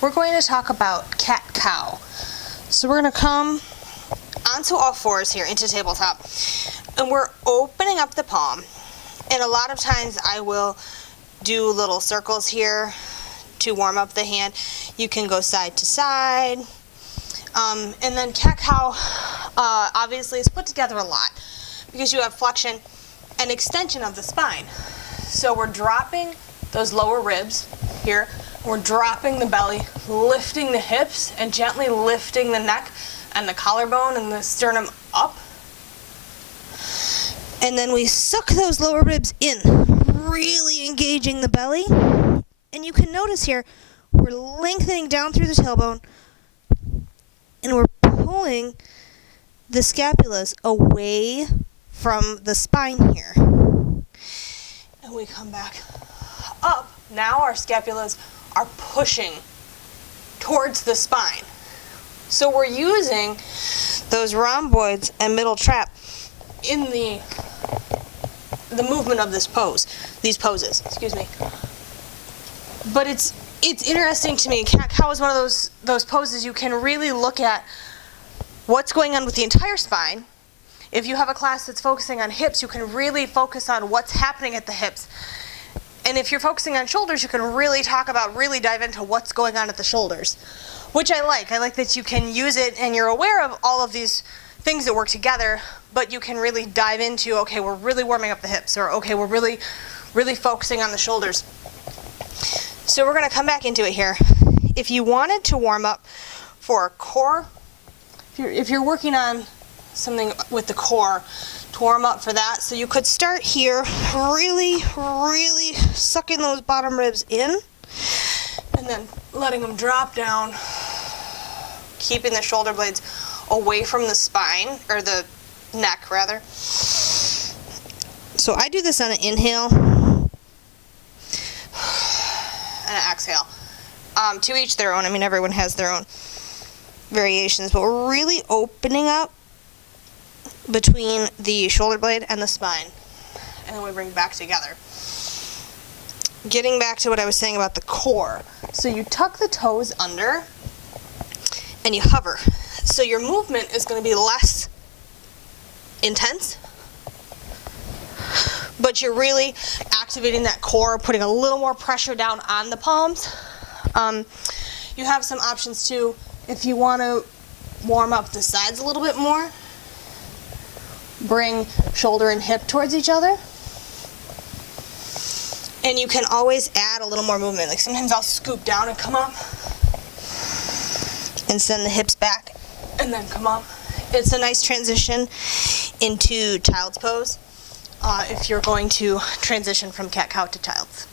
we're going to talk about cat-cow. So we're going to come onto all fours here into tabletop, and we're opening up the palm. And a lot of times I will do little circles here to warm up the hand. You can go side to side. And then cat-cow obviously is put together a lot because you have flexion and extension of the spine. So we're dropping those lower ribs here. We're dropping the belly, lifting the hips, and gently lifting the neck and the collarbone and the sternum up. And then we suck those lower ribs in, really engaging the belly. And you can notice here, we're lengthening down through the tailbone, and we're pulling the scapulas away from the spine here. And we come back up. Now our scapulas are pushing towards the spine. So we're using those rhomboids and middle trap in the movement of these poses, excuse me. But it's interesting to me. Cat-cow is one of those poses you can really look at what's going on with the entire spine. If you have a class that's focusing on hips, you can really focus on what's happening at the hips. And if you're focusing on shoulders, you can really dive into what's going on at the shoulders, which I like. I like that you can use it and you're aware of all of these things that work together, but you can really dive into, okay, we're really warming up the hips, or okay, we're really focusing on the shoulders. So we're going to come back into it here. If you wanted to warm up for core, if you're working on something with the core, to warm up for that, so you could start here, really sucking those bottom ribs in, and then letting them drop down, keeping the shoulder blades away from the spine, or the neck rather. So I do this on an inhale and an exhale. To each their own. I mean, everyone has their own variations, but we're really opening up between the shoulder blade and the spine. And then we bring back together. Getting back to what I was saying about the core. So you tuck the toes under and you hover. So your movement is going to be less intense, but you're really activating that core, putting a little more pressure down on the palms. You have some options too if you want to warm up the sides a little bit more. Bring shoulder and hip towards each other. And you can always add a little more movement. Like sometimes I'll scoop down and come up and send the hips back and then come up. It's a nice transition into child's pose if you're going to transition from cat-cow to child's.